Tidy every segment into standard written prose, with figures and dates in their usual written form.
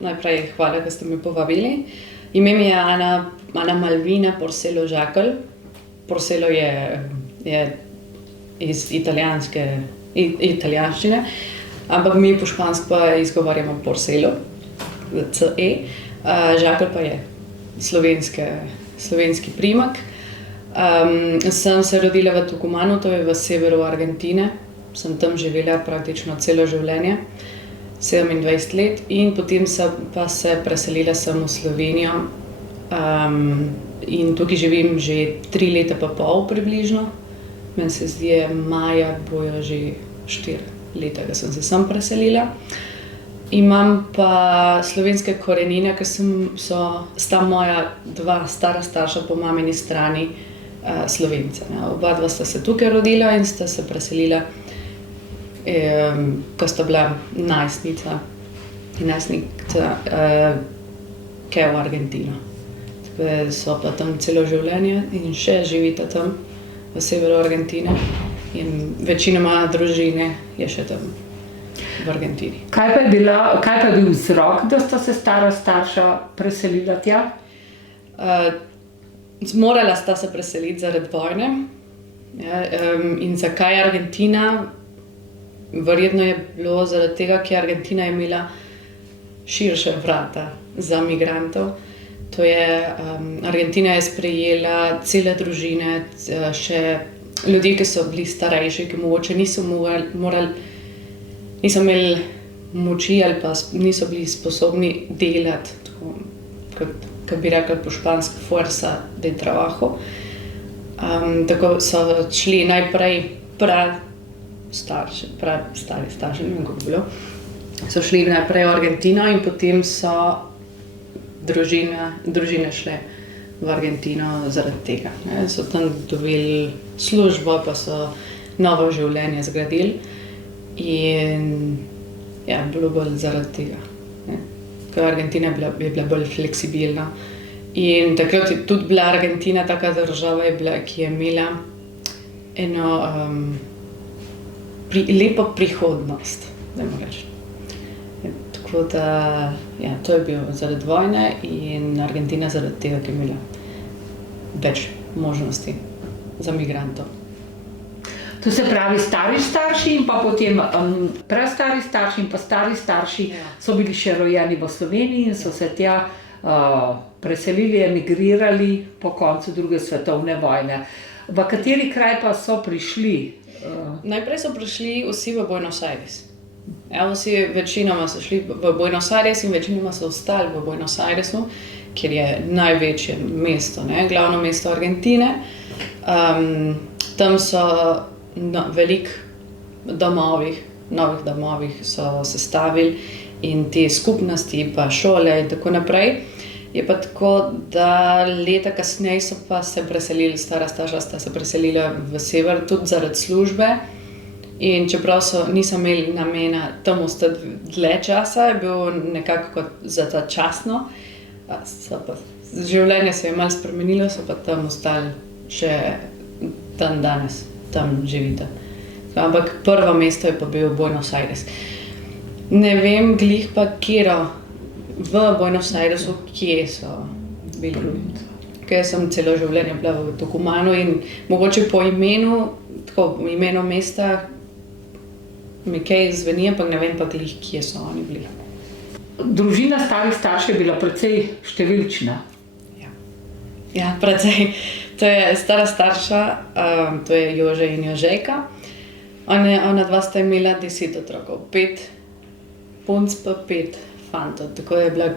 najprej hvala, da ste me povabili. Ime mi je Ana Malvina Porcelo Žakelj. Porcelo je iz italijanščine, ampak mi po špansko pa izgovarjamo Porcelo, CE. Žakelj pa je slovenski priimek. Sem se rodila v Tucumanu, to je v severu Argentine. Sem tam živela praktično celo življenje, 27 let, in potem pa se preselila sem v Slovenijo. In tukaj živim že 3 leta pa pol približno. Meni se zdi, maja bojo že 4 leta, da sem se sem preselila. Imam pa slovenske korenine, ker sta moja 2 stara starša po mamini strani Slovenca. Oba dva sta se tukaj rodila in sta se preselila, ko sta bila najstnica v Argentino. Tako so pa tam celo življenje in še živita tam v severu Argentine in večinoma družine je še tam v Argentini. Kaj pa je bil vzrok, da sta se stara starša preselila tja? Morala sta se preseliti zaradi vojne. In zakaj Argentina? Verjetno je bilo zaradi tega, ker Argentina je imela širše vrata za migrantov. To je, Argentina je sprejela cele družine, še ljudje, ki so bili starejši, ki mogoče niso imeli moči ali pa niso bili sposobni delati, kot bi rekli po špansko, fuerza de trabajo. Tako so šli najprej stari starši, ne vem, kako bi bilo. So šli najprej v Argentino in potem so družine šle v Argentino zaradi tega. So tam dobili službo, pa so novo življenje zgradili. In ja, bilo bolj zaradi tega. Ker Argentina je bila bolj fleksibilna. In takrat je tudi bila Argentina taka država, ki je imela eno lepo prihodnost, dajmo reči. Tako da, ja, to je bilo zaradi vojne in Argentina zaradi tega, ker je imela več možnosti za migrantov. To se pravi, stari starši in pa potem prastari starši in pa stari starši so bili še rojeni v Sloveniji in so se tja preselili, emigrirali po koncu druge svetovne vojne. V kateri kraj pa so prišli? Najprej so prišli vsi v Buenos Aires. Večinoma so šli v Buenos Aires in večinoma so ostali v Buenos Airesu, kjer je največje mesto, glavno mesto Argentine. Tam so veliko novih domovih so sestavili in te skupnosti, pa šole in tako naprej. Je pa tako, da leta kasneje so pa se preselili, stara starša sta se preselila v sever tudi zaradi službe. In čeprav niso imeli namena tam ostati dlje časa, je bil nekako kot začasno. Življenje se je malo spremenilo, so pa tam ostali še dan danes, tam živite. Ampak prvo mesto je pa bil Buenos Aires. Ne vem glih pa katero v Buenos Airesu, kje so bili. Ker sem celo življenje bila v Tucumanu in mogoče po imenu mesta mi kaj zveni, ampak ne vem pa glih, kje so oni bili. Družina starih staršev je bila precej številčna. Ja, precej. To je stara starša, to je Jože in Jožejka. Ona dva sta imela 10 otrokov, 5 punc pa 5 fantov. Tako je bila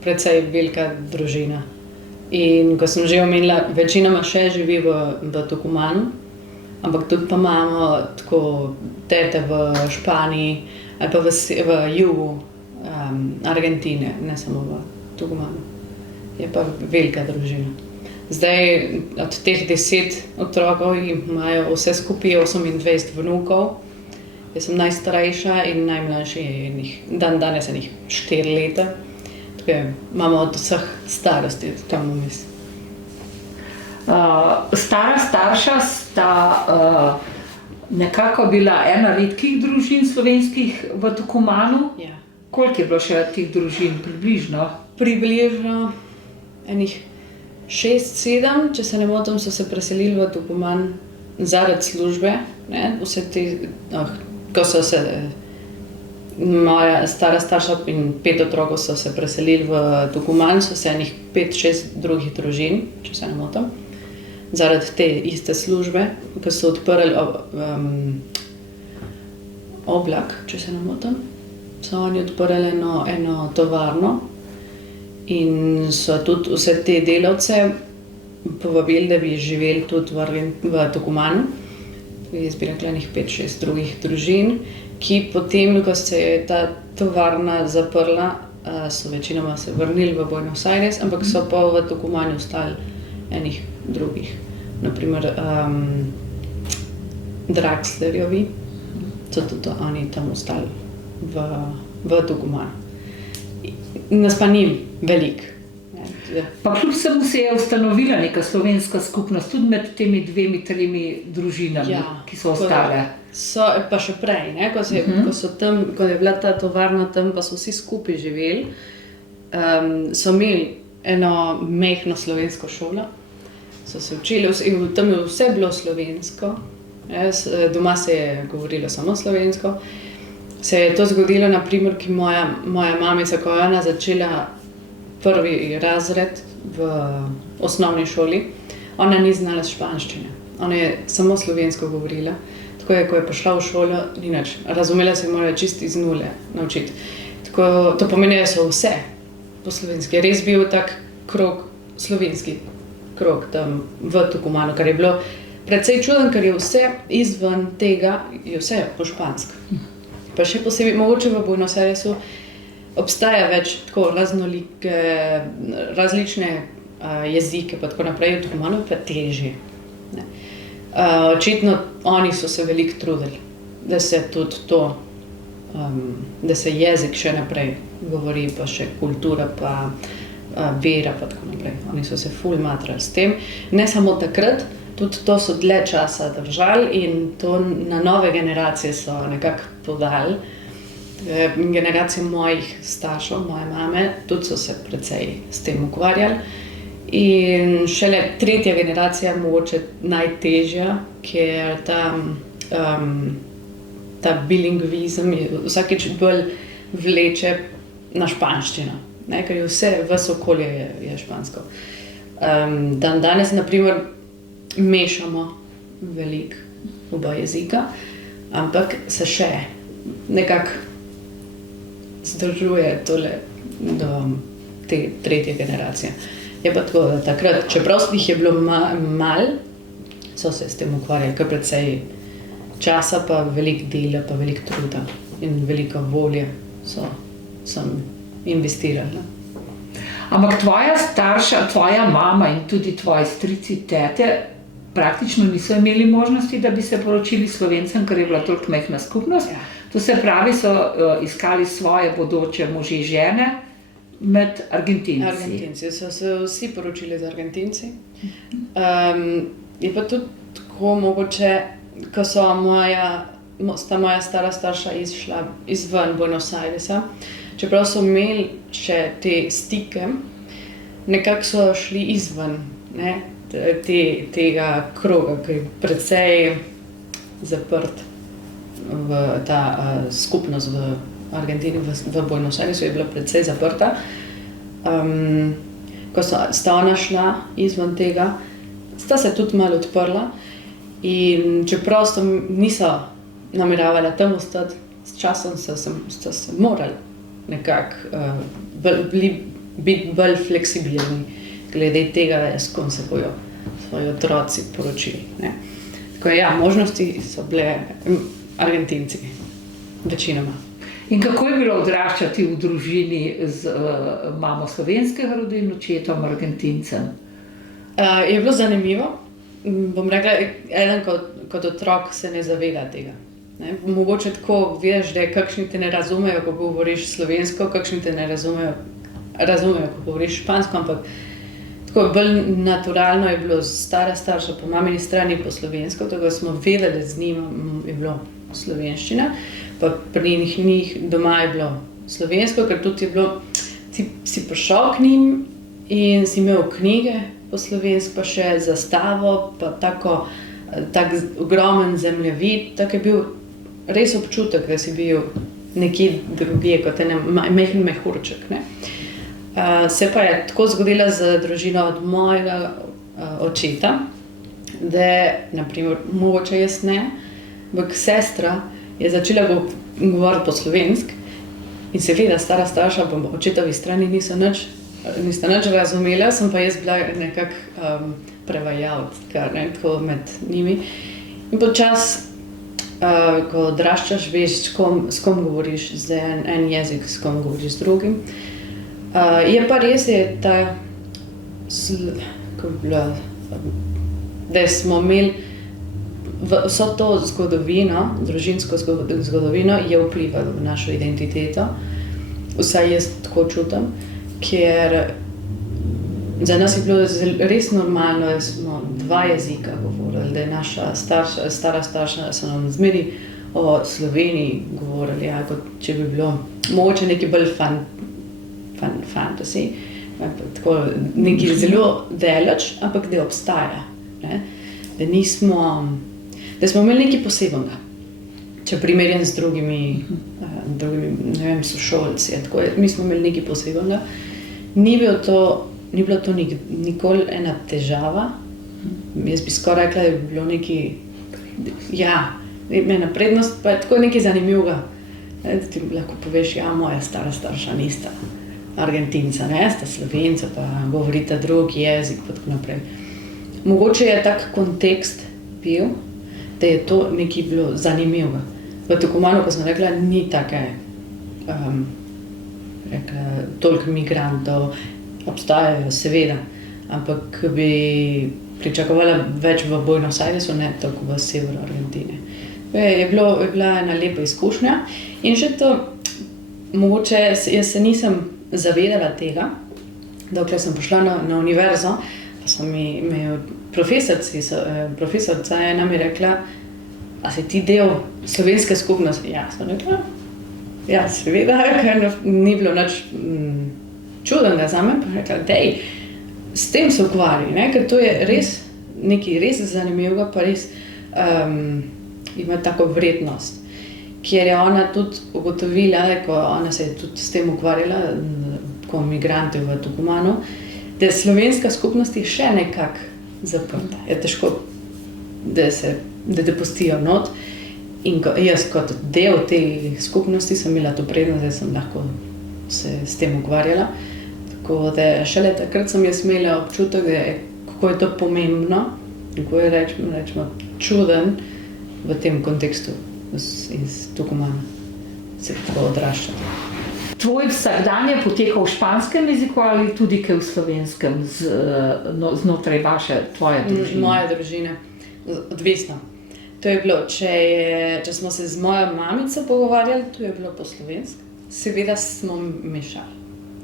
precej velika družina. In ko sem že omenila, večinoma še živi v Tucumanu, ampak tudi pa imamo tako tete v Španiji ali pa v jugu Argentine, ne samo v Tucumanu. Je pa velika družina. Zdaj od teh 10 otrokov imajo vse skupaj 28 vnukov. Jaz sem najstarejša in najmlajši je danes 4 leta. Tako imamo od vseh starosti tam vmes. Stara starša sta nekako bila ena redkih družin slovenskih v Tucumanu. Ja. Koliko je bilo še teh družin približno? Približno enih 6-7, če se ne motim, so se preselili v Tucuman zaradi službe. Ne? Vse te, ko so se moja stara starša in 5 otrokov so se preselili v Tucuman, so se enih 5-6 drugih družin, če se ne motim, zaradi te iste službe, ko so odprli Oblak, če se ne motim. So oni odprli eno tovarno in so tudi vse te delavce povabili, da bi živeli tudi v Tucumanu. Jaz bi rekla enih 5-6 drugih družin, ki potem, ko se je ta tovarna zaprla, so večinoma se vrnili v Buenos Aires, ampak so pa v Tucumanu ostali enih drugih. Naprimer, Draxlerjovi, so tudi oni tam ostali v Tucumanu. Nas pa ni veliko. Pa kljub vsemu se je ustanovila neka slovenska skupnost, tudi med temi 2-3 družinami, ki so ostale. So pa še prej, ne? Ko je bila ta tovarna tam, pa so vsi skupaj živeli, so imeli eno majhno slovensko šolo, so se učili, in tam je vse bilo slovensko. Doma se je govorilo samo slovensko. Se je to zgodilo, naprimer, ki moja mamica, ko je ona začela 1. razred v osnovni šoli, ona ni znala španščine. Ona je samo slovensko govorila. Tako je, ko je prišla v šolo, ni nič. Razumela se je morala čisto iz nule naučiti. Tako, to pomeni, da so vse po slovenski. Res bil tak krog, slovenski krog tam v Tucumanu, kar je bilo precej čuden, ker je vse izven tega, je vse po špansko. Pa še posebej, mogoče v Buenos Airesu obstaja več tako raznolike, različne jezike, pa tako naprej, v Tucumanu pa težje. Očitno oni so se veliko trudili, da se tudi to, da se jezik še naprej govori, pa še kultura, pa vera, pa tako naprej. Oni so se ful matrali s tem. Ne samo takrat, tudi to so dlje časa držali in to na nove generacije so nekako podali. Generacije mojih staršev, moje mame, tudi so se precej s tem ukvarjali. In šele 3. generacija je mogoče najtežja, ker ta bilingvizem vsakič bolj vleče na španščino, ne? Ker je vse, ves okolje je špansko. Danes, na primer, mešamo veliko oba jezika, ampak se še nekako združuje tole do te 3. generacije. Je pa tako, da takrat, čeprav jih je bilo malo, so se s tem ukvarjali kar precej časa, pa veliko dela, pa veliko truda in veliko volje so investirali. Ampak tvoja starša, tvoja mama in tudi tvoji strici, tete praktično niso imeli možnosti, da bi se poročili Slovencem, ker je bila toliko majhna skupnost. Ja. To se pravi, so iskali svoje bodoče može, žene med Argentinci. Argentinci so se vsi poročili z Argentinci. Je pa tudi tako mogoče, ko sta moja stara starša izšla izven Buenos Airesa, čeprav so imeli še te stike, nekako so šli izven, ne? Tega kroga, ki je precej zaprt v ta skupnost v Argentini, v Buenos Airesu je bila precej zaprta. Ko sta ona šla izven tega, sta se tudi malo odprla in čeprav niso nameravala tam ostati, s časom sta se morali nekako biti bolj fleksibilni glede tega, s kom se bojo svoji otroci poročili. Ne? Tako ja, možnosti so bile Argentinci, večinoma. In kako je bilo odraščati v družini z mamo slovenskega rodu in očetom Argentincem? Je bilo zanimivo. Bom rekla, eden kot otrok se ne zaveda tega. Ne? Mogoče tako vidiš, da kakšni te ne razumejo, ko govoriš slovensko, kakšni te ne razumejo, ko govoriš špansko, ampak tako bolj naturalno je bilo stara starša po mamini strani po slovensko, tako smo vedeli, da z njim je bilo slovenščina, pa pri njih doma je bilo slovensko, ker tudi je bilo, ti si prišel k njim in si imel knjige po slovensko, pa še zastavo, pa tak ogromen zemljevid, tak je bil res občutek, da si bil nekje drugje, kot en majhen mehurček, ne. Se pa je tako zgodilo z družino od mojega očeta, da, na primer, mogoče jaz ne, ampak sestra je začela govoriti po slovensko in seveda stara starša po očetovi strani nista nič razumela, sem pa jaz bila nekako prevajalka, ne, tako med njimi. In počasi, ko odraščaš, veš, s kom govoriš, zdaj en jezik, s kom govoriš z drugim. Je pa res, da smo imeli vso to zgodovino, družinsko zgodovino, je vplivalo v našo identiteto. Vsaj jaz tako čutim, ker za nas je bilo res normalno, da smo dva jezika govorili, da je naša stara starša so nam zmeraj o Sloveniji govorili, ja, kot če bi bilo mogoče nekaj bolj fantasy, tako nekaj zelo daleč, ampak da obstaja, ne? Da smo imeli nekaj posebnega, če primerjam z drugimi, ne vem, sošolci, tako, mi smo imeli nekaj posebnega. Ni bilo to nikoli ena težava, jaz bi skoraj rekla, da bi bilo nekaj, ena prednost, pa je tako nekaj zanimivega, da ti lahko poveš, moja stara starša nista Argentinca, ne, sta Slovenca, pa govorita drugi jezik, pa tako naprej. Mogoče je tak kontekst bil, da je to nekaj bilo zanimivega. V Tucumanu, ko sem rekla, ni take, toliko migrantov, obstajajo seveda, ampak bi pričakovala več v Buenos Airesu, ne toliko v severu Argentine. Je bila ena lepa izkušnja in še to, mogoče jaz se nisem zavedala tega, dokler sem prišla na univerzo, pa so mi profesorica ena mi rekla, a si ti del slovenske skupnosti? Ja, sem rekla, ja, seveda, ker ni bilo nič čudnega zame, pa rekla, dej, s tem se ukvarjaj, ne, ker to je res nekaj res zanimivega, pa res ima tako vrednost, kjer je ona tudi ugotovila, ko ona se je tudi s tem ukvarjala, kot migranti v Tucumanu, da slovenska skupnost je še nekako zaprta. Je težko, da te pustijo not. In jaz kot del te skupnosti sem imela to prednost, da sem lahko se s tem ukvarjala. Tako da šele takrat sem jaz imela občutek, kako je to pomembno, kako je rečemo čuden v tem kontekstu iz Tucumana se tako odraščati. Tvoj vsakdan je potekal v španskem jeziku ali tudi kaj v slovenskem znotraj tvoje družine? Moje družine, odvisno. To je bilo, če smo se z mojo mamico pogovarjali, to je bilo po slovensko. Seveda smo mešali.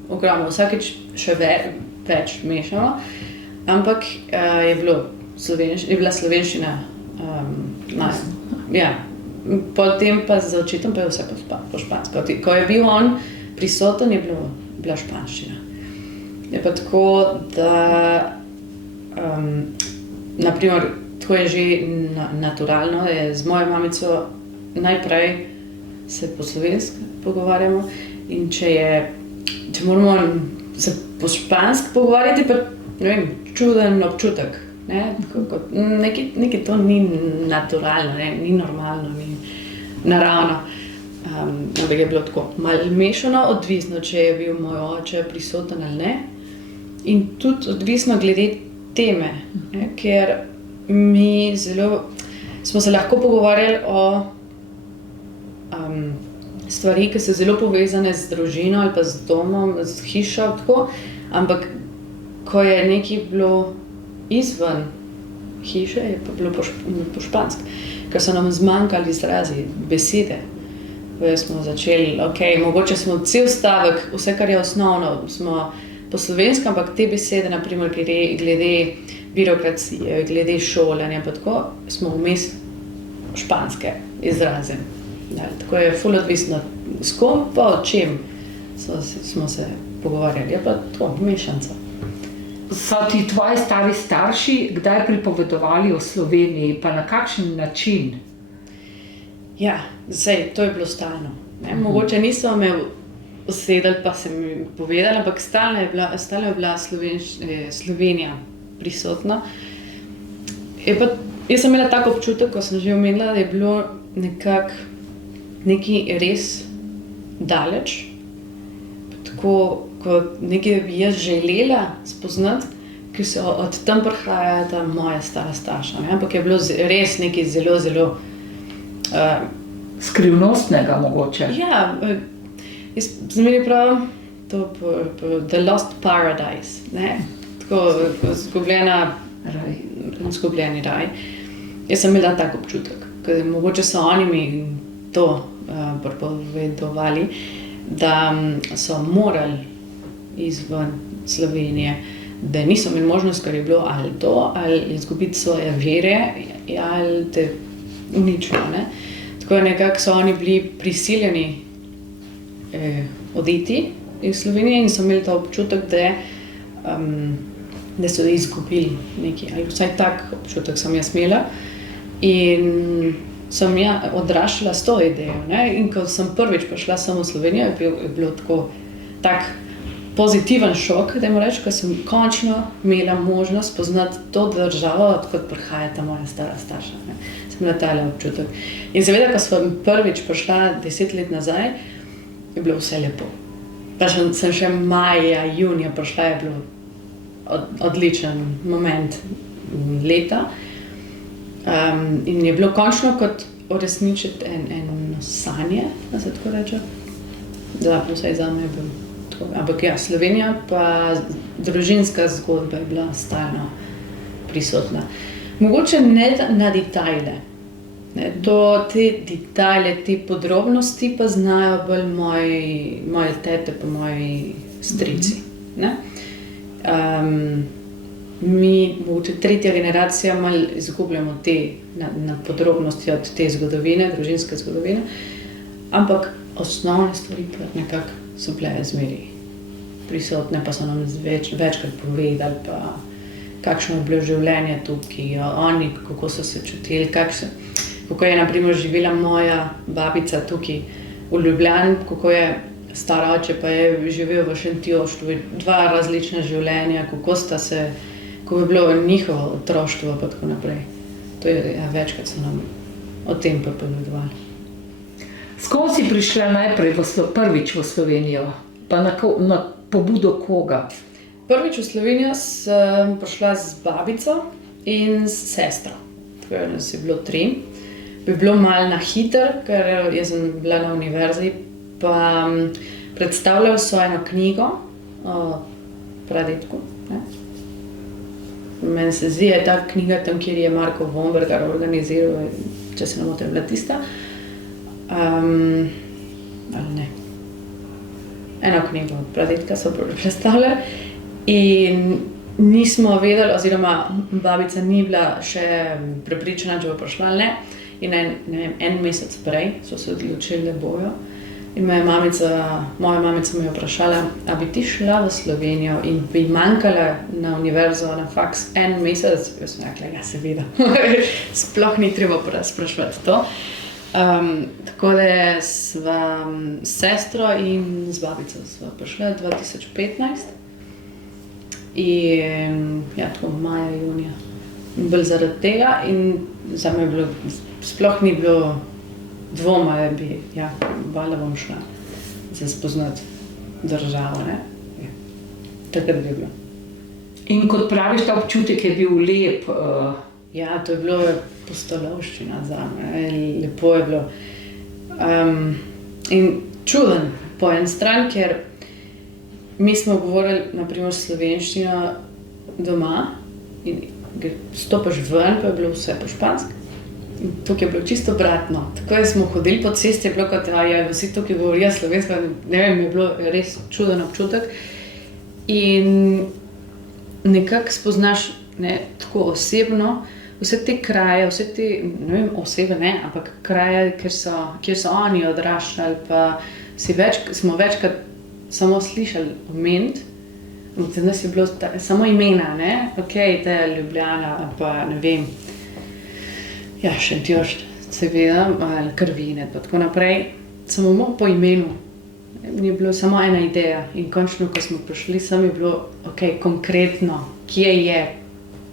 Ogromno, vsakeč še več mešamo, ampak je bila slovenščina, potem pa z očetom pa je vse po špansko. Ko je bil on prisoten, je bila španščina. Je pa tako, da naprimer, tako je že naturalno, da je z mojo mamico najprej se po slovensko pogovarjamo in če moramo se po špansko pogovarjati, pa ne vem, čuden občutek, ne, nekaj to ni naturalno, ne, ni normalno, ni naravno. Ampak je bilo tako malo mešano, odvisno, če je bil moj oče prisoten ali ne. In tudi odvisno glede teme, ne, ker mi smo se lahko pogovarjali o stvari, ki so zelo povezane z družino ali pa z domom, z hišo, tako, ampak ko je nekaj bilo izven hiše, je pa bilo po špansko, ker so nam zmanjkali izrazi, besede. Smo začeli, mogoče smo cel stavek, vse, kar je osnovno, smo po slovensko, ampak te besede, naprimer, glede birokracije, glede šolanja, pa tako, smo vmes španske izraze. Tako je ful odvisno, s kom pa o čem smo se pogovarjali, je pa to mešanca. So ti tvoji stari starši kdaj pripovedovali o Sloveniji, pa na kakšen način? Ja, zdaj, to je bilo stalno. Mogoče niso me usedeli pa se mi povedali, ampak stalno je bila Slovenija prisotna. Jaz sem imela tak občutek, ko sem že omenila, da je bilo nekaj res daleč. Tako, ko nekaj bi jaz želela spoznati, ki se od tam prihaja ta moja stara starša. Ampak je bilo res nekaj zelo, zelo skrivnostnega mogoče. Ja, jaz zmeraj pravim, to The Lost Paradise, ne? Tako izgubljeni raj. Jaz sem imela tak občutek, ker mogoče so oni mi to pripovedovali, da so morali izven Slovenije, da niso imeli možnost, ker je bilo ali to, ali izgubiti svoje vere, ali te uničijo, ne. Tako nekako so oni bili prisiljeni oditi iz Slovenije in so imeli ta občutek, da so izgubili nekaj, ali vsaj tak občutek sem jaz imela. In sem odraščala s to idejo, ne? In ko sem prvič prišla samo v Slovenijo, je bilo tak pozitiven šok, dajmo reči, ko sem končno imela možnost poznati to državo, odkot prihaja ta moja stara starša, ne? Sem imela tale občutek. In seveda, ko sem prvič prišla 10 let nazaj, je bilo vse lepo. Pa sem še maja, junija prišla, je bilo odličen moment leta. In je bilo končno kot uresničiti eno sanje, da se tako reče. Da, vsaj zame je bilo tako. Ampak ja, Slovenija pa družinska zgodba je bila stalno prisotna. Mogoče ne na detajle. Te detajle, te podrobnosti pa znajo bolj moje tete pa moji strici. Ne? Mi, mogoče tretja generacija, malo izgubljamo te na podrobnosti od te zgodovine, družinske zgodovine, ampak osnovne stvari pa nekako so bile zmeraj prisotne, pa so nam večkrat povedali, pa kakšno je bilo življenje tukaj, oni, kako so se čutili, kako je na primer živela moja babica tukaj v Ljubljani, kako je star oče pa je živel v Šentjoštu, dva različna življenja, kako je bilo njihovo otroštvo pa tako naprej. To je večkrat so nam o tem pripovedovali. S kom si prišla najprej prvič v Slovenijo? Pa na pobudo koga? Prvič v Slovenijo sem prišla z babico in s sestro. Tako nas je bilo 3. Bi bilo malo na hitro, ker jaz sem bila na univerzi, pa predstavljali so eno knjigo o pradedku. Meni se zdi, je ta knjiga tam, kjer je Marko Vombergar organiziral, če se ne motim, bila tista. Ali ne. Eno knjigo pradedka so predstavljali in nismo vedeli, oziroma babica ni bila še prepričana, če bo prišla ali ne. In en mesec prej so se odločili, da bojo. In moja mamica me je vprašala, a bi ti šla v Slovenijo in bi manjkala na univerzo, na faks en mesec? Jaz sem rekla, ja, seveda. Sploh ni treba spraševati to. Tako da sva s sestro in z babico sva prišla 2015. In ja, tako maja, junija. Bolj zaradi tega in za me je bilo, sploh ni bilo dvoma, da bi, ja, valjda bom šla za spoznati državo, ne. Ja. Takrat bi bilo. In kot praviš, ta občutek je bil lep. Ja, to je bilo pustolovščina zame, lepo je bilo. In čuden po en stran, ker mi smo govorili, na primer, slovenščino doma in stopiš ven, pa je bilo vse po špansko. In tukaj je bilo čisto obratno. Tako smo hodili po cesti, je bilo kot, vsi tukaj govorijo slovensko, ne vem, je bilo res čuden občutek. In nekako spoznaš, ne, tako osebno, vse te kraje, vse te, ne vem, osebe ne, ampak kraje, kjer so oni odraščali, pa smo večkrat samo slišali omeniti. Za nas je bilo samo imena, ne? Ok, te Ljubljana, pa ne vem, ja, Šentjuršt, seveda, ali Krvine, pa tako naprej. Samo po imenu. Ni bilo samo ena ideja in končno, ko smo prišli, sem je bilo, ok, konkretno, kje je,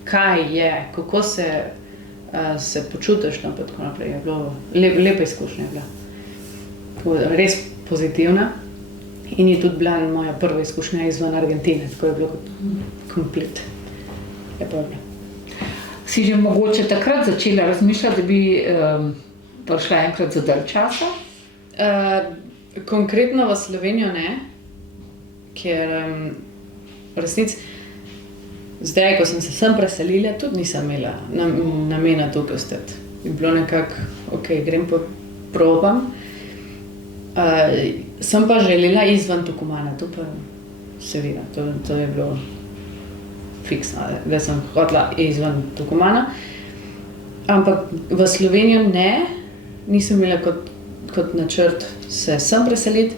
kaj je, kako se počutiš tam, pa tako naprej. Je bilo lepa izkušnja je bila. Res pozitivna. In je tudi bila moja prva izkušnja izven Argentine, tako je bilo kot komplet. Je pa bilo. Si že mogoče takrat začela razmišljati, da bi prišla enkrat za dalj časa? Konkretno v Slovenijo ne, ker v resnici zdaj, ko sem se sem preselila, tudi nisem imela namena tukaj ostati. Je bilo nekako, ok, grem pa probam. Sem pa želela izven Tucumana, to pa seveda, to je bilo fiksno, da sem hotela izven Tucumana. Ampak v Slovenijo ne, nisem imela kot načrt se sem preseliti.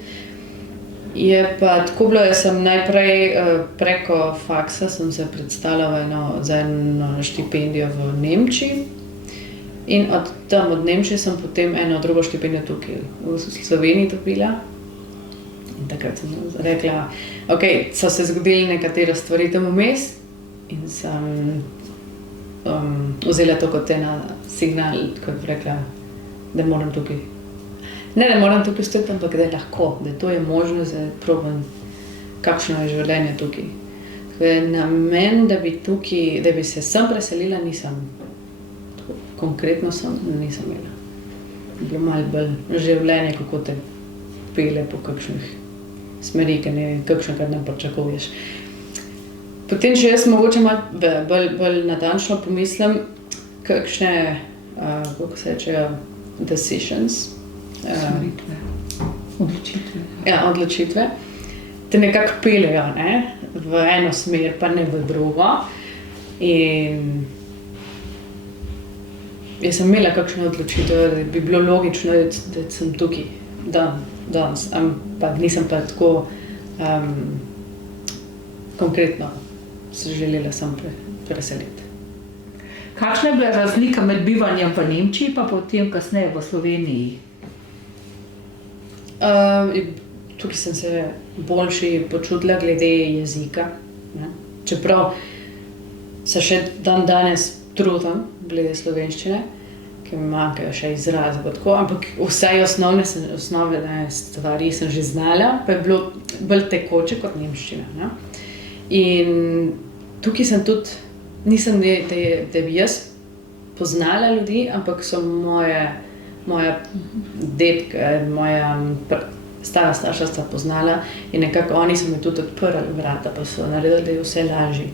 Je pa tako bilo, jaz sem najprej preko faksa sem se predstavila za eno štipendijo v Nemčiji. In od Nemčije sem potem eno drugo štipendijo tukaj v Sloveniji dobila. In takrat sem rekla, ok, so se zgodili nekatere stvari tam vmes in sem vzela to kot ena signal, kot bi rekla, da moram tukaj. Ne, da moram tukaj stati, ampak da je lahko, da to je možno, da probam, kakšno je življenje tukaj. Namen, da bi se sem preselila, nisem. Konkretno nisem imela. Bilo malo bolj življenje, kako te pele po kakšnih smeri, kakšnega ne pričakuješ. Potem še jaz mogoče malo bolj natančno pomislim, kakšne, kako se rečejo, decisions. Odločitve. Ja, odločitve. Te nekako pelejo, ne? V eno smer, pa ne v drugo. In jaz sem imela kakšno odločitev, da bi bilo logično, da sem tukaj danes, ampak nisem pa tako konkretno se želela sem preseliti. Kakšna je bila razlika med bivanjem v Nemčiji pa potem kasneje v Sloveniji? Tukaj sem se boljše počutila glede jezika, ne? Čeprav se še danes trudim glede slovenščine, ker mi manjkajo še izrazi, ampak vse osnovne stvari sem že znala, pa je bilo bolj tekoče kot nemščina. Ne? In tukaj sem tudi, nisem, da bi jaz poznala ljudi, ampak so moja dedka, moja stara starša sta poznala in nekako oni so mi tudi odprli vrata, pa so naredili, da je vse lažje.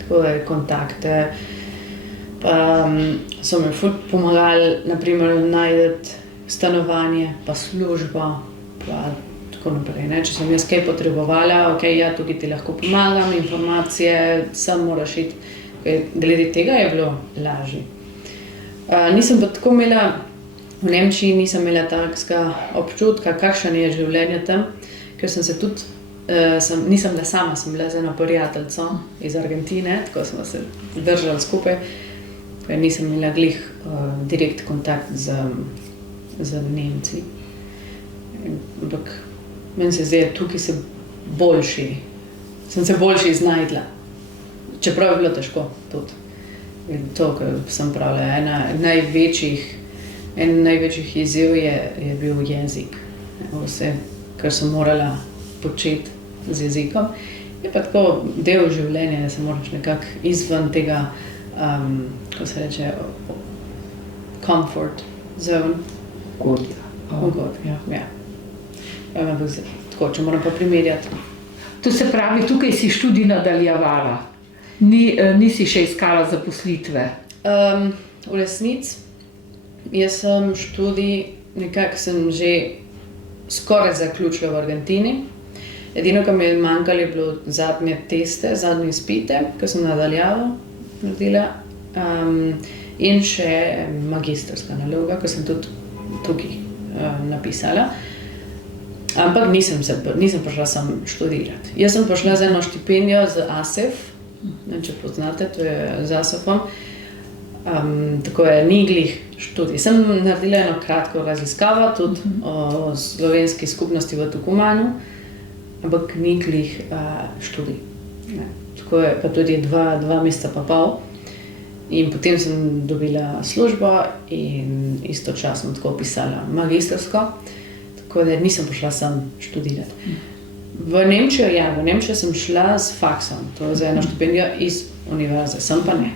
Tako da je kontakte. So mi ful pomagali, naprimer, najti stanovanje, pa službo, pa tako naprej. Ne? Če sem jaz kaj potrebovala, ok, ja, tukaj ti lahko pomagam, informacije, sam moraš iti. Glede tega je bilo lažje. Nisem pa tako imela, v Nemčiji nisem imela takega občutka, kakšen je življenje tam, ker sem se tudi, nisem bila sama, sem bila z eno prijateljico iz Argentine, tako smo se držali skupaj. Nisem imela glih direkt kontakt z Nemci. Ampak meni se zdi, tukaj sem se boljše iznajdla. Čeprav je bilo težko tudi. To, kar sem pravila, en največjih izziv je bil jezik. Vse, kar sem morala početi z jezikom. Je pa tako del življenja, da se moraš nekako izven tega kako se reče, comfort zone. Ugodja. Ja. Tako, če moram pa primerjati. To se pravi, tukaj si študij nadaljevala. Nisi še iskala zaposlitve? V resnici, jaz sem študij, nekako sem že skoraj zaključila v Argentini. Edino, kar mi je manjkalo, je bilo zadnje teste, zadnje izpite, ko sem nadaljavo naredila. In še magistrska naloga, ko sem tudi tukaj napisala. Ampak nisem prišla sem študirati. Jaz sem prišla z eno štipendijo z ASEF, ne, če poznate, to je z ASEF-om. Tako je, ni glih študij. Sem naredila eno kratko raziskavo tudi o slovenski skupnosti v Tucumanu, ampak ni glih študij. Ne. Tako je, pa tudi dva meseca pa pol. In potem sem dobila službo in istočasno tako pisala magistrsko, tako da nisem prišla sem študirati. V Nemčijo sem šla s faksom, to je za eno štipendijo iz univerze, sem pa ne.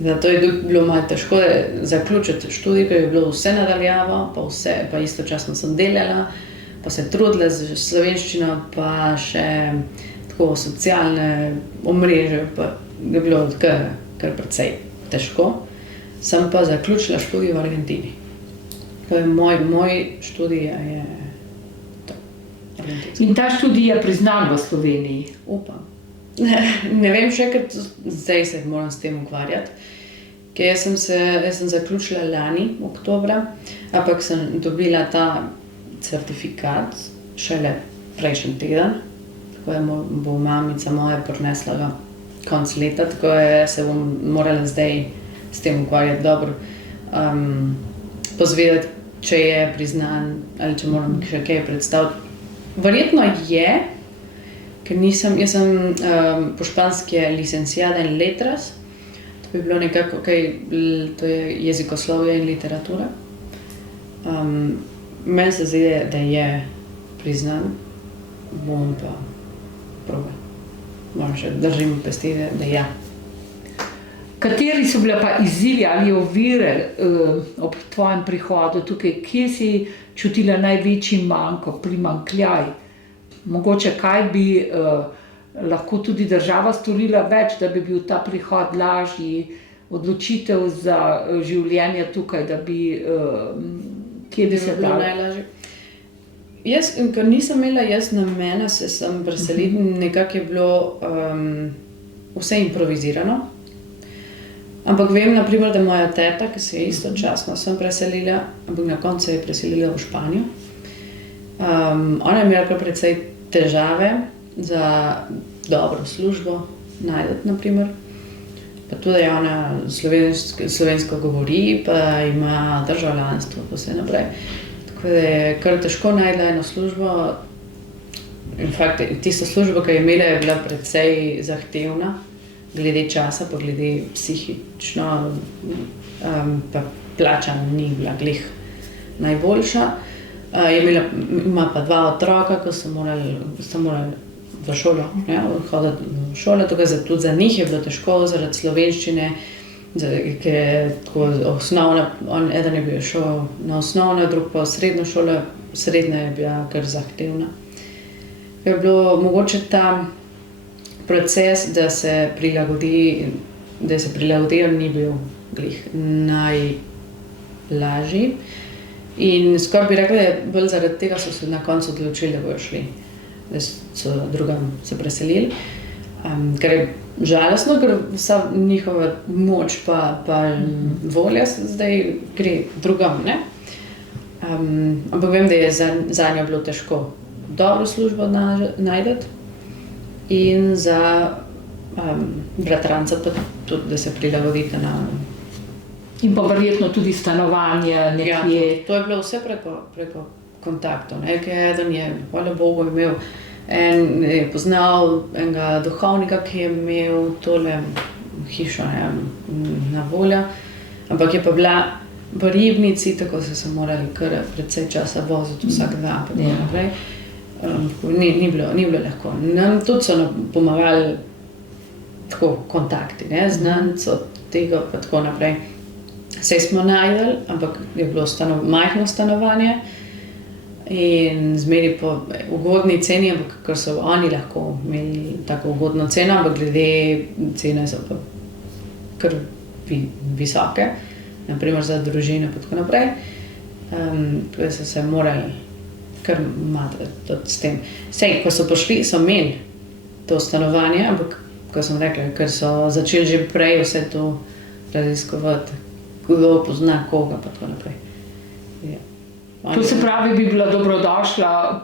Zato je bilo malo težko zaključiti študij, ker je bilo vse nadaljavo, pa istočasno sem delala, pa se trudila z slovenščino, pa še tako socialne omrežje, pa je bilo kar precej težko. Sem pa zaključila študij v Argentini. Moj študij je to, argentinski. In ta študij je priznan v Sloveniji? Upam. Ne vem še, ker zdaj se moram s tem ukvarjati. Ker jaz sem zaključila lani, oktobra, ampak sem dobila ta certifikat šele prejšnji teden. Tako je bo mamica moja prinesla ga konec leta, tako je se bom morala zdaj s tem ukvarjati dobro. Pozvedati, če je priznan ali če moram še kaj predstaviti. Verjetno je, ker jaz sem po španski licenciada in letras, to bi bilo nekako, to je jezikoslovje in literatura. Meni se zdi, da je priznan, bom pa probala. Moram še držim pesti, da ja. Kateri so bile pa izzivi ali ovire ob tvojem prihodu tukaj? Kje si čutila največji manko, primanjkljaj? Mogoče kaj bi lahko tudi država storila več, da bi bil ta prihod lažji, odločitev za življenje tukaj, da bi kje bi se dalo? Najlažje. Jaz, ker nisem imela namena se sem preseliti, nekako je bilo vse improvizirano. Ampak vem, na primer, da moja teta, ki se je istočasno sem preselila, ampak na koncu se je preselila v Španijo. Ona je imela kar precej težave za dobro službo najti, na primer. Pa tudi ona slovensko govori, pa ima državljanstvo, pa vse naprej. Tako da je kar težko najti eno službo. In fakt, tista služba, ki je imela, je bila precej zahtevna, glede časa, pa glede psihično, pa plača ni bila glih najboljša. Ima pa 2 otroka, ki so morali v šolo, hoditi v šolo, tudi za njih je bilo težko zaradi slovenščine, ker je tako osnovna, eden je bil šel na osnovno, drug pa v srednjo šolo, srednja je bila kar zahtevna. Je bilo mogoče ta proces, da se prilagodijo, ni bil glih najlažji. In skoraj bi rekla, da je bolj zaradi tega so se na koncu odločili, da bojo šli, da so drugam se preselili. Kar je žalostno, ker vsa njihova moč pa volja zdaj gre drugam, ne? Ampak vem, da je zanjo bilo težko dobro službo najti in za bratranca pa tudi, da se prilagodite na... In pa verjetno tudi stanovanje nekje. Ja, to je bilo vse preko kontaktov, ne? Ker eden je, hvala Bogu, imel je poznal enega duhovnika, ki je imel tole hišo na voljo, ampak je pa bila v Ribnici, tako so morali kar precej časa voziti vsak dan, pa tako naprej. Ni bilo lahko. Nam tudi so pomagali tako kontakti, ne, znancev tega pa tako naprej. Saj smo našli, ampak je bilo majhno stanovanje in zmeri po ugodni ceni, ampak ker so oni lahko imeli tako ugodno ceno, ampak glede cene so pa kar visoke, na primer za družine pa tako naprej. Tako so se morali kar matrati tudi s tem. Sej, ko so prišli, so imeli to stanovanje, ampak ko sem rekla, ker so začeli že prej vse to raziskovati, kdo pozna koga pa tako naprej. Ja. To se pravi, bi bila dobrodošla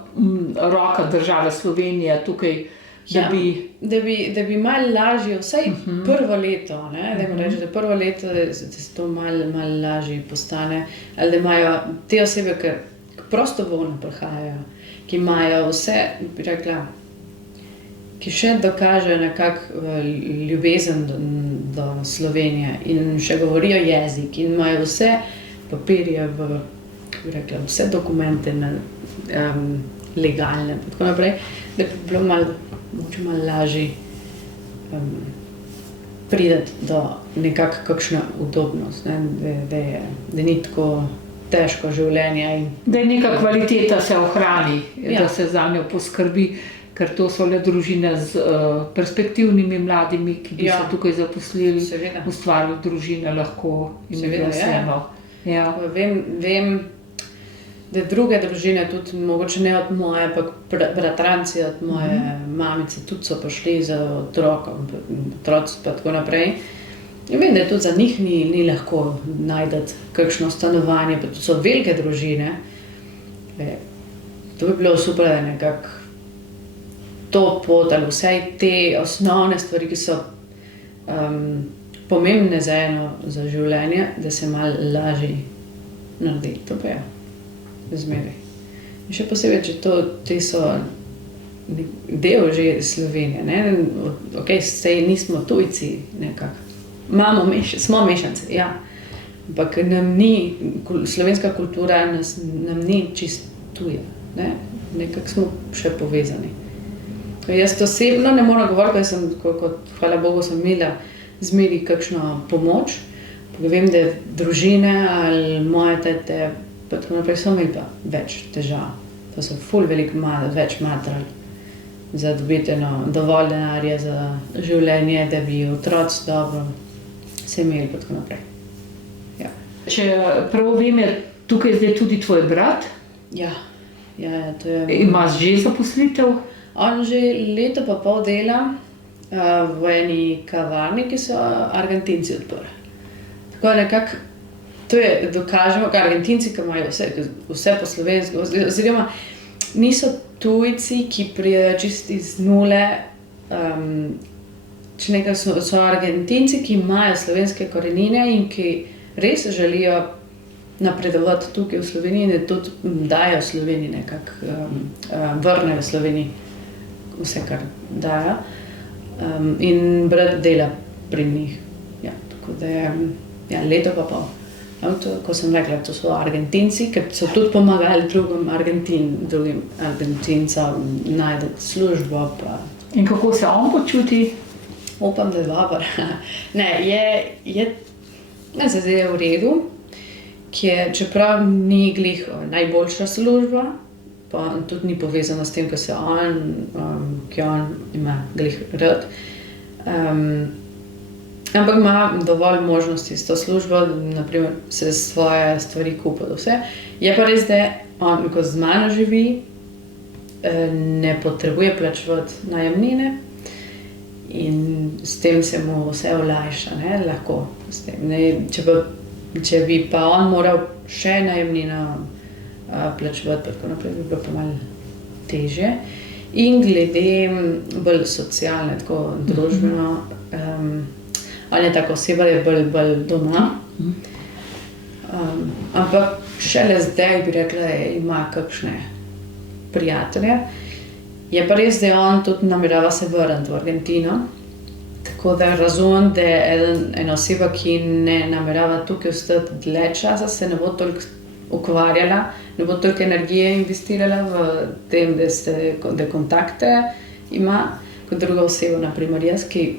roka države Slovenije tukaj, da bi malo lažje, vsaj prvo leto, ne, da reči, da prvo leto, da se to malo lažje postane, ali da imajo te osebe, ki prostovoljno prihajajo, ki imajo vse, bi rekla, ki še dokažejo nekako ljubezen do Slovenije in še govorijo jezik in imajo vse papirje, bi rekla, vse dokumente legalne in tako naprej, da bi bilo malo lažje priti do nekako kakšna udobnost, ne? Da ni tako težko življenje. Da je neka kvaliteta se ohrani, da se za njo poskrbi, ker to so le družine z perspektivnimi mladimi, ki bi se tukaj zaposlili, ustvarili družine lahko in vseeno. Ja. Vem, da druge družine, tudi mogoče ne od moje, ampak bratranci od moje mamice, tudi so prišli za otroci pa tako naprej. In vem, da tudi za njih ni lahko najti kakšno stanovanje, pa tudi so velike družine. To bi bilo super, da nekako to pot ali vsaj te osnovne stvari, ki so pomembne za življenje, da se malo lažje naredi. To pa je. Zmeraj. In še posebej, če te so del že Slovenije, ne? Ok, sej nismo tujci nekako. Smo mešanci, ja. Ampak slovenska kultura nam ni čist tuja, ne? Nekako smo še povezani. Jaz osebno ne moram govoriti, hvala Bogu, sem imela zmeri kakšno pomoč. Vem, da družine ali moje tete pa tako naprej so imeli pa več težav. Pa so več matrali za dobiti dovolj denarja za življenje, da bi otroci dobro se imeli pa tako naprej. Ja. Če prav vem, je tukaj zdaj tudi tvoj brat? Ja, to je... Imaš že zaposlitev? On že leto pa pol dela v eni kavarni, ki so Argentinci odprli. Tako nekako to je, dokažemo, ker Argentinci, ki imajo vse po slovensko, oziroma niso tujci, ki pridejo čisto iz nule, če nekaj so Argentinci, ki imajo slovenske korenine in ki res želijo napredovati tukaj v Sloveniji in da tudi dajo Sloveniji nekako, vrnejo Sloveniji vse, kar dajo. In brat dela pri njih. Ja, tako da je leto pa pol. Ko sem rekla, to so Argentinci, ki so tudi pomagali drugim Argentincem najti službo. In kako se on počuti? Upam, da je dobro. Ne, se zdaj je v redu, čeprav ni glih najboljša služba, pa tudi ni povezana s tem, ki on ima glih rad. Ampak ima dovolj možnosti s to službo, naprimer se svoje stvari kupa vse. Je pa res, da on, ko z mano živi, ne potrebuje plačevati najemnine in s tem se mu vse olajša, ne, lahko s tem. Ne, če bi pa on moral še najemnino plačevati, tako naprej, bi bilo pa malo težje. In glede bolj socialne, tako družbeno, on je tako oseba, da je bolj doma. Ampak šele zdaj bi rekla, da ima kakšne prijatelje. Je pa res, da on tudi namerava se vrniti v Argentino. Tako da razumem, da je ena oseba, ki ne namerava tukaj ostati dlje časa, se ne bo toliko ukvarjala, ne bo toliko energije investirala v tem, da kontakte ima, kot druga oseba, naprimer jaz, ki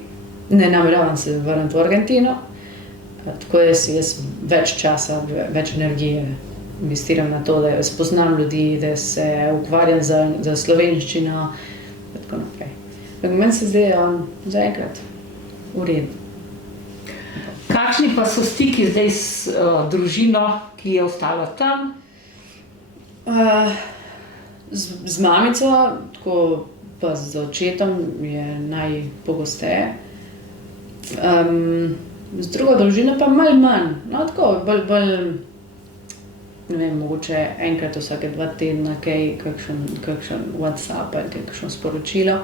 ne nameravam se vrniti v Argentino, tako da si jaz več časa, več energije investiram na to, da spoznam ljudi, da se ukvarjam za slovenščino in tako naprej. Meni se zdi zaenkrat v redu. Kakšni pa so stiki zdaj s družino, ki je ostala tam? Z mamico, tako pa z očetom je najpogosteje. Z drugo družino pa malo manj, no tako, bolj ne vem, mogoče enkrat vsake 2 tedna kakšen WhatsApp ali kakšno sporočilo.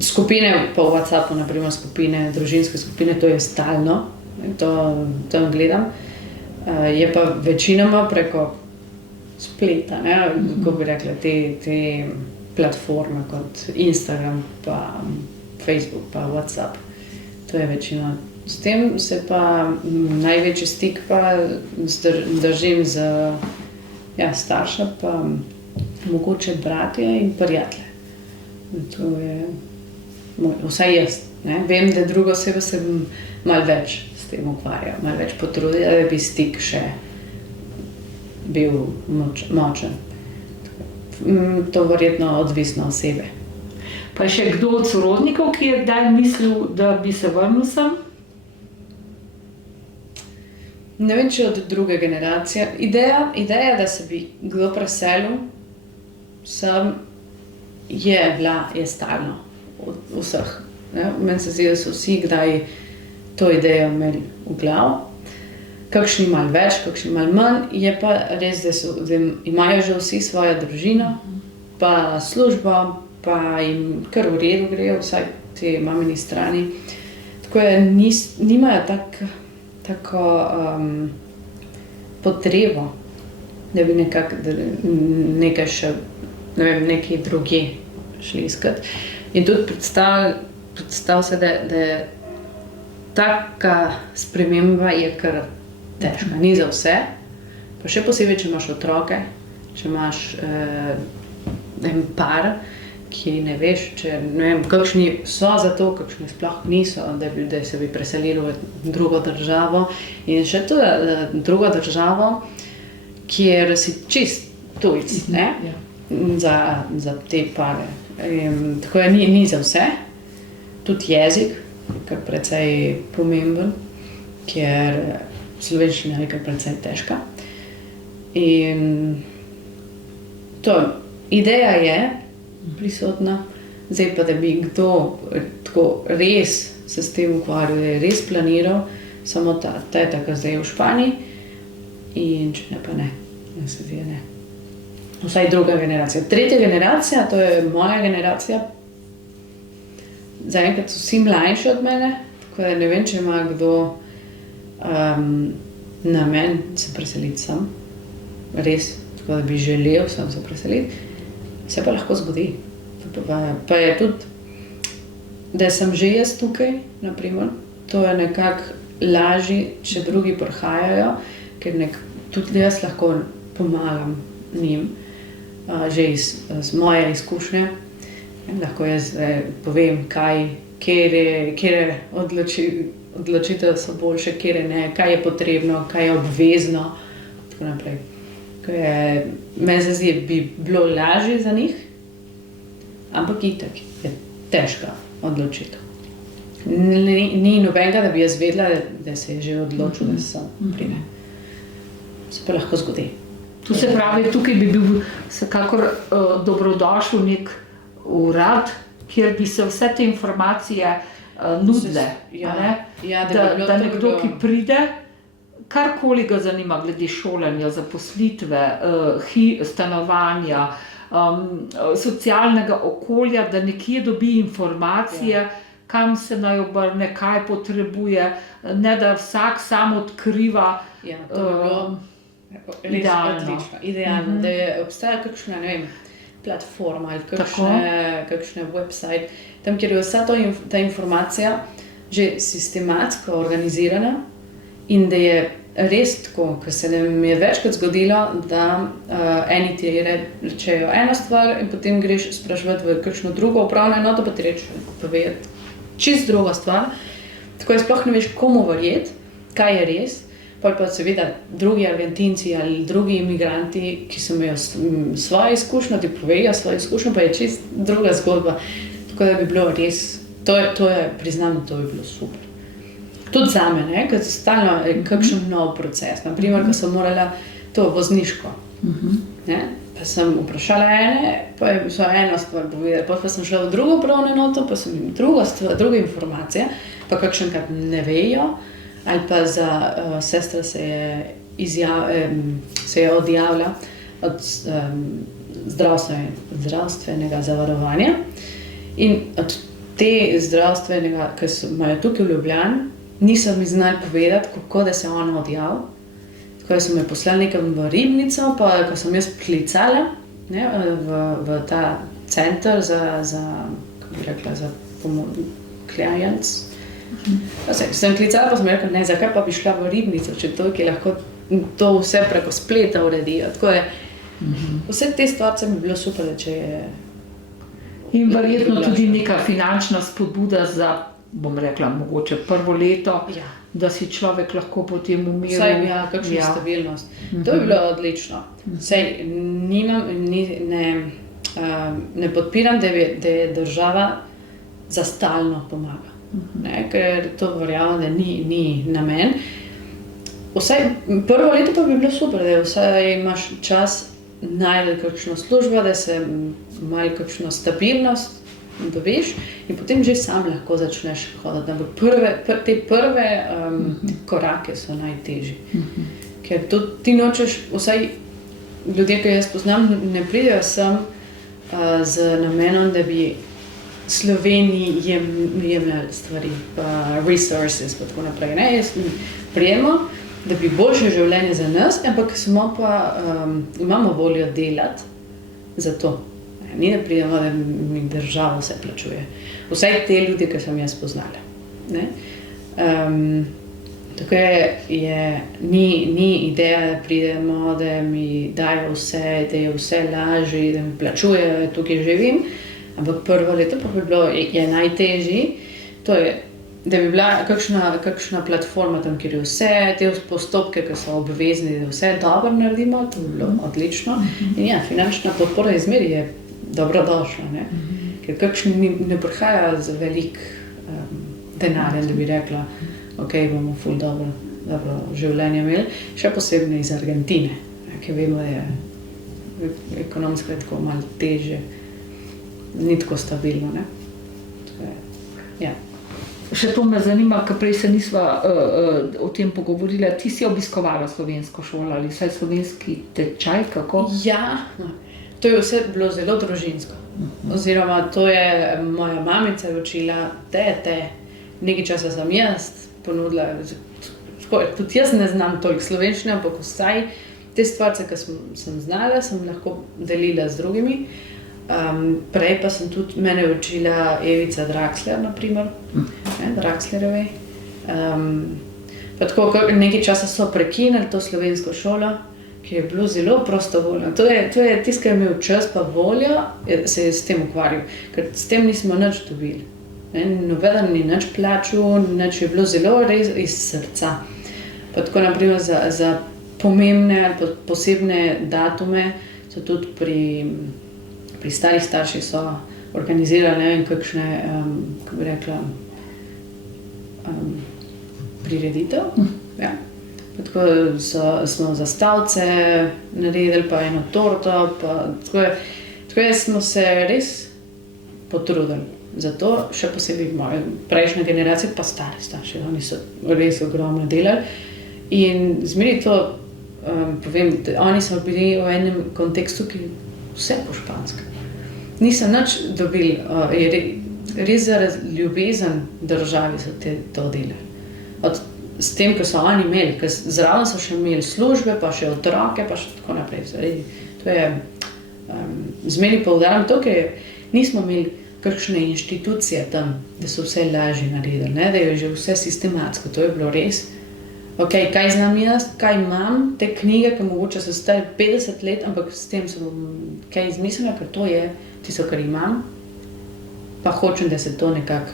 Skupine po WhatsAppu, naprimer skupine, družinske skupine, to je stalno, to gledam. Je pa večinoma preko spleta, ne, kako bi rekla, te platforme kot Instagram, pa Facebook, pa WhatsApp. To je večina. S tem se pa največji stik pa držim z starša, pa mogoče bratje in prijatelje. To je vsaj jaz. Ne? Vem, da druga oseba se malo več s tem ukvarja, malo več potrudila, da bi stik še bil močen. To verjetno odvisno od osebe. Pa je še kdo od sorodnikov, ki je kdaj mislil, da bi se vrnil sem? Ne vem, če od druge generacije. Ideja, da se bi kdo preselil sem, je stalno od vseh. Meni se zdi, da so vsi kdaj to idejo imeli v glavu. Kakšni malo več, kakšni malo manj. Je pa res, da imajo že vsi svojo družino, pa službo, pa jim kar v redu grejo, vsaj te mamini strani. Tako je, nimajo tako potrebo, da bi nekaj še, ne vem, nekaj drugje šli iskat. In tudi predstav se, da je taka sprememba je kar težka, ni za vse. Pa še posebej, če imaš otroke, če imaš en par, ki ne veš, kakšni so za to, kakšni sploh niso, da se bi preselili v drugo državo. In še to drugo državo, kjer si čist tujc, ne? Za te pare. Tako je, ni za vse. Tudi jezik, kar precej pomemben, ker slovenščina je kar precej težka. In to ideja je prisotna. Zdaj pa, da bi kdo tako res se s tem ukvarjal, da je res planiral, samo ta je tako zdaj v Španiji in če ne pa ne, se zdi, ne. Vsaj druga generacija. Tretja generacija, to je moja generacija. Zaenkrat so vsi mlajši od mene, tako da ne vem, če ima kdo namen se preseliti sem. Res, tako da bi želel sem se preseliti. Se pa lahko zgodi. Pa je tudi, da sem že jaz tukaj, naprimer, to je nekako lažje, če drugi prihajajo, ker tudi jaz lahko pomagam njim, že iz moje izkušnje. Lahko jaz povem, katere odločitve so boljše, katere ne, kaj je potrebno, kaj je obvezno, tako naprej. Meni se zdi, bi bilo lažje za njih, ampak itak je težka odločitev. Ni nobenega, da bi jaz vedela, da se je že odločil, da se pride. Se pa lahko zgodi. To se pravi, tukaj bi bil vsekakor dobrodošel nek urad, kjer bi se vse te informacije nudile. Da nekdo, ki pride, karkoli ga zanima glede šolanja, zaposlitve, stanovanja, socialnega okolja, da nekje dobi informacije, kam se naj obrne, kaj potrebuje, ne da vsak sam odkriva. To bi bilo res odlično, idealno, da obstaja kakšna, ne vem, platforma ali kakšne website, tam, kjer je vsa ta informacija že sistematsko organizirana in da je res tako, ker se nam je večkrat zgodilo, da eni ti rečejo eno stvar in potem greš spraševati v kakšno drugo upravno enoto, pa ti rečejo povedati čist druga stvar. Tako je sploh ne veš, komu verjeti, kaj je res. Pa seveda drugi Argentinci ali drugi imigranti, ki so imeli svojo izkušnjo, ti povejo svojo izkušnjo, pa je čist druga zgodba. Tako da bi bilo res, to je priznam, to bi bilo super. Tudi zame, ne, ker so stalno kakšen nov proces. Naprimer, ko sem morala to vozniško. Ne, pa sem vprašala ene, pa je šla ena stvar povedala, pa sem šla v drugo upravno enoto, pa sem jim druga informacija, pa kakšenkrat ne vejo. Ali pa za sestra se je se je odjavila od zdravstvenega zavarovanja in od te zdravstvenega, ki so imajo tukaj v Ljubljani, niso mi znali povedati, kako da se ona odjavila. Tako so me poslali nekam v Ribnico, pa ko sem jaz klicala, ne, v ta center za clients. Sem klicala, pa sem rekla, ne, zakaj pa bi šla v Ribnico, če to, ki lahko to vse preko spleta uredijo. Tako je, vse te stvari mi je bilo super, če je... In verjetno tudi neka finančna spodbuda za, bom rekla, mogoče prvo leto, da si človek lahko potem umiral. Vsaj, kakšno stabilnost. To je bilo odlično. Vsaj, ne podpiram, da je država za stalno pomaga. Ne, ker to verjamem, da ni namen. Vsaj prvo leto pa bi bilo super, da vsaj imaš čas najti kakšno službo, da se malo kakšno stabilnost dobiš in potem že sam lahko začneš hoditi. Ampak te prve korake so najtežji. Ker to ti nočeš, vsaj ljudje, ki jaz poznam, ne pridejo sem z namenom, da bi Sloveniji jemljali stvari, pa resources, pa tako naprej. Ne, jaz prijemo, da bi boljše življenje za nas, ampak smo pa, imamo voljo delati za to. Ni da prijemo, da mi država vse plačuje. Vsaj te ljudi, ki sem jaz poznala. Ne? Tako ni ideja, da pridemo, da mi dajo vse, da je vse lažje, da mi plačujejo, da tukaj živim. Ampak prvo leto pa bi bilo, je najtežji, to je, da bi bila kakšna platforma tam, kjer je vse te postopke, ki so obvezni, da vse dobro naredimo, to bi bilo odlično. In ja, finančna podpora izmeri je dobrodošla, ne? Ker kakšni ne prihajajo z velik denarjem, da bi rekla, ok, bomo ful dobro življenje imeli, še posebno iz Argentine, ki vemo, da je ekonomsko tako malo težje, ni tako stabilno, ne? Ja. Še to me zanima, ker prej se nisva o tem pogovorila, ti si obiskovala slovensko šolo ali vsaj slovenski tečaj, kako? Ja, to je vse bilo zelo družinsko. Oziroma, to je moja mamica učila, nekaj časa sem jaz ponudila, tudi jaz ne znam toliko slovenščine, ampak vsaj te stvari, ki sem znala, sem lahko delila z drugimi. Prej pa sem tudi mene učila Evica Draxler, naprimer, Draxlerjevi. Pa tako, nekaj časa so prekinili to slovensko šolo, ki je bilo zelo prostovoljno. To je tisto, ki je imel čas pa voljo, se je s tem ukvarjal, ker s tem nismo nič dobili. Nobeden ni nič plačal, nič je bilo zelo res iz srca. Pa tako, naprimer, za pomembne ali posebne datume so tudi pri starih starših so organizirali, ne vem, kakšne, kako bi rekla, prireditev. Ja. Tako smo zastavice naredili, pa eno torto, pa tako smo se res potrudili. Zato še posebej moje prejšnje generacije, pa stare starši, oni so res ogromno delali. In zmeri to, povem, oni so bili v enem kontekstu, ki vse po špansko. Niso nič dobili, res zaradi ljubezen državi so to delali. S tem, ko so oni imeli, ker zraven so še imeli službe, pa še otroke, pa še tako naprej. To je, zmeri poudarjam to, ker nismo imeli kakšne inštitucije tam, da so vse lažje naredili, ne? Da je že vse sistematsko, to je bilo res. Ok, kaj znam jaz, kaj imam, te knjige, ki mogoče so stare 50 let, ampak s tem sem kaj izmislila, ker to je tisto, kar imam, pa hočem, da se to nekako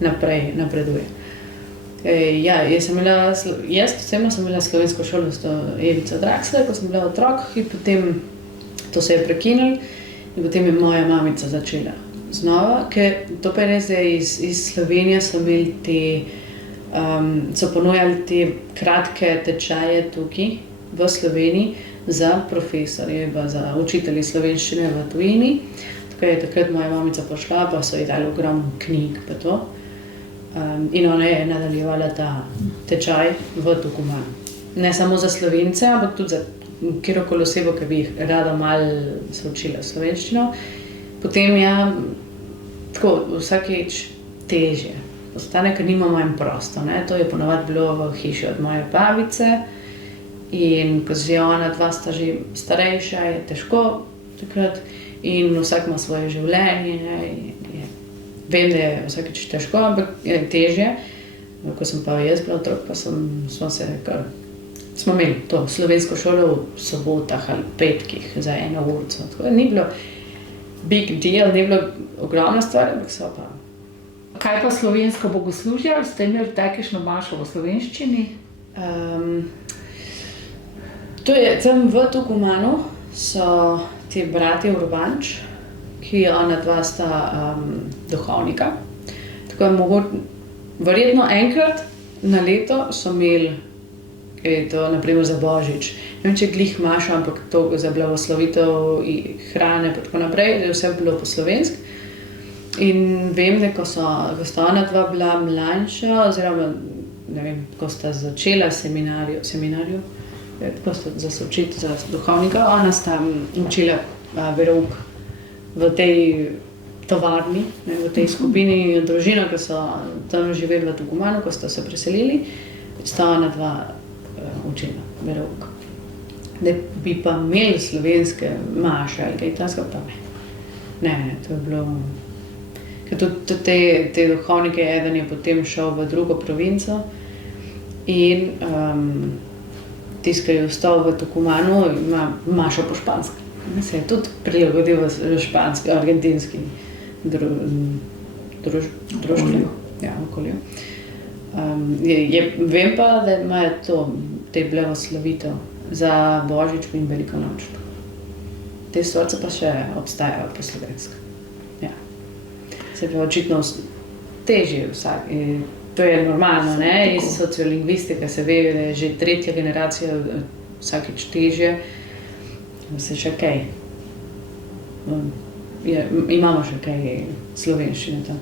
napreduje. Jaz osebno sem imela slovensko šolo s Evico Draxler, ko sem bila otrok in potem to se je prekinilo in potem je moja mamica začela znova, ker to pa je res, da iz Slovenije so imeli so ponujali te kratke tečaje tukaj v Sloveniji za profesorje, za učitelji slovenščine v tujini. Tako je takrat moja mamica pošla, pa so ji dali ogromno knjig pa to. In ona je nadaljevala ta tečaj v Tucumanu. ne samo za Slovence, ampak tudi za kjerokoli osebo, ki bi jih rada malo se učila slovenščino. Potem je tako vsakič težje. Postane, ker nimamo en prosto. Ne? To je ponavadi bilo v hiši od moje babice in ko že ona dva sta že starejša, je težko takrat in vsak ima svoje življenje. Vem, da je vsakič težko, ampak je težje. Ko sem pa jaz bila otrok, pa smo imeli to slovensko šolo v sobotah ali petkih za 1 urico. Tako da ni bilo big deal, ni bilo ogromna stvar, ampak so pa. Kaj pa slovensko bogoslužje? Ste imeli takšno mašo v slovenščini? Tam v Tucumanu so ti bratje Urbanč, ki ona dva sta duhovnika. Tako je verjetno enkrat na leto so imeli to, naprimer za Božič. Ne vem, če glih mašo, ampak to za blagoslovitev hrane pa tako naprej, da je vse bilo po slovensk. In vem, da ko sta ona dva bila mlajša, oziroma ne vem, ko sta začela seminarju, ko sta se učiti za duhovnika, ona sta učila verouk v tej tovarni, v tej skupini družino, ki so tam živeli v Tucumanu, ko sta se preselili, sta ona dva učila verouk. Da bi pa imeli slovenske maše ali kaj takega, pa ne. Ne, to je bilo. Ker tudi te duhovnike, eden je potem šel v drugo provinco in tisti, ki je ostal v Tucumanu, ima mašo po špansko. Se je tudi prilagodil v španski, argentinski družbi. Ja, okolju. Vem pa, da imajo te blagoslovitev za Božič in Veliko noč. Te stvari pa še obstajajo po slovensko. Ja. Se pa očitno težje vsak. To je normalno, ne? Iz sociolingvistike se ve, da je že 3. generacija vsakič težje. Se še kaj. Imamo še kaj slovenščine tam.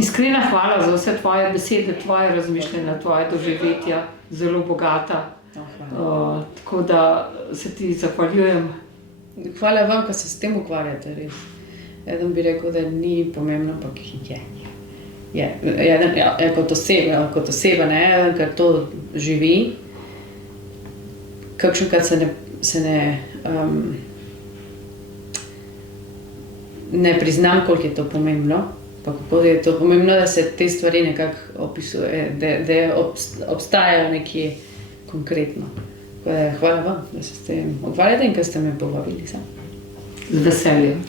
Iskrena hvala za vse tvoje besede, tvoje razmišljanja, tvoje doživetja, zelo bogata. Tako da se ti zahvaljujem. Hvala vam, ko se s tem ukvarjate, res. Eden bi rekel, da ni pomembno, ampak je. Kot oseba, ne, ker to živi. Kakšenkrat se ne priznam, koliko je to pomembno. Pa kako je to pomembno, da se te stvari nekako opisuje, da obstajajo nekje konkretno. Hvala vam, da se s tem ukvarjate in da ste me povabili sem. Z veseljem.